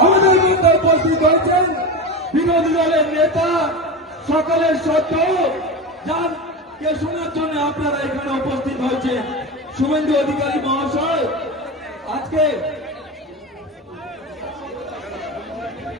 আমাদের মধ্যে উপস্থিত হয়েছেন বিরোধী দলের নেতা সকলের সত্ত্বেও যাকে শোনার জন্য আপনারা এখানে উপস্থিত হয়েছেন। শুভেন্দু অধিকারী মহাশয় আজকে